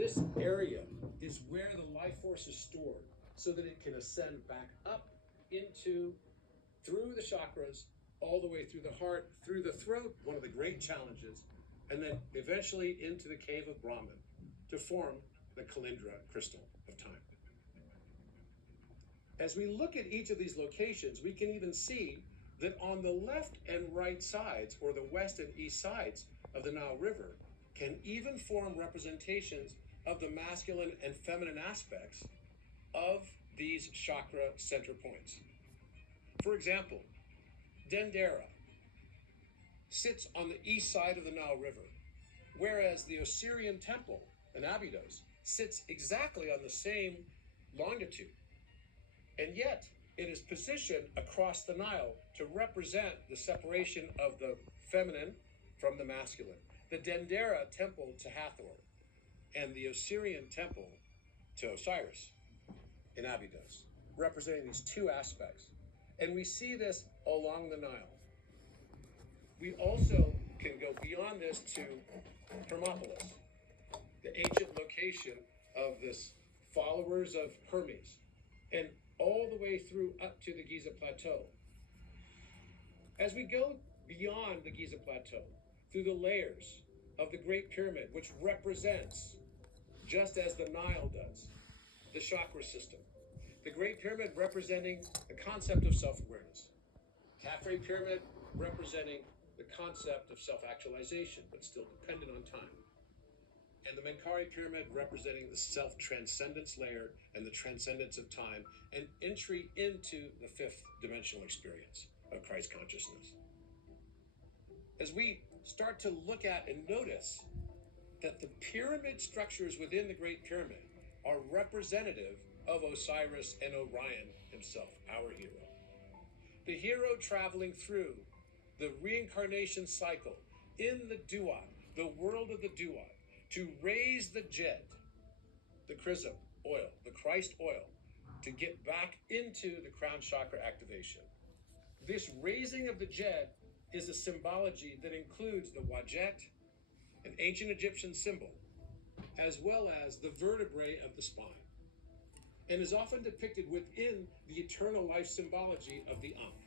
This area is where the life force is stored so that it can ascend back up into, through the chakras, all the way through the heart, through the throat, one of the great challenges, and then eventually into the cave of Brahman to form the Kalindra crystal of time. As we look at each of these locations, we can even see that on the left and right sides, or the west and east sides of the Nile River, can even form representations of the masculine and feminine aspects of these chakra center points. For example, Dendera sits on the east side of the Nile River, whereas the Osirian temple in Abydos sits exactly on the same longitude. And yet, it is positioned across the Nile to represent the separation of the feminine from the masculine. The Dendera temple to Hathor and the Osirian temple to Osiris in Abydos, representing these two aspects. And we see this along the Nile. We also can go beyond this to Hermopolis, the ancient location of this followers of Hermes, and all the way through up to the Giza Plateau. As we go beyond the Giza Plateau, through the layers of the Great Pyramid, which represents, just as the Nile does, the chakra system. The Great Pyramid representing the concept of self-awareness. Khafre Pyramid representing the concept of self-actualization, but still dependent on time. And the Menkaure Pyramid representing the self-transcendence layer and the transcendence of time and entry into the fifth dimensional experience of Christ consciousness. As we start to look at and notice that the pyramid structures within the Great Pyramid are representative of Osiris and Orion himself, our hero. The hero traveling through the reincarnation cycle in the Duat, the world of the Duat, to raise the Jed, the chrism oil, the Christ oil, to get back into the crown chakra activation. This raising of the Jed is a symbology that includes the Wajet, an ancient Egyptian symbol, as well as the vertebrae of the spine, and is often depicted within the eternal life symbology of the Ankh.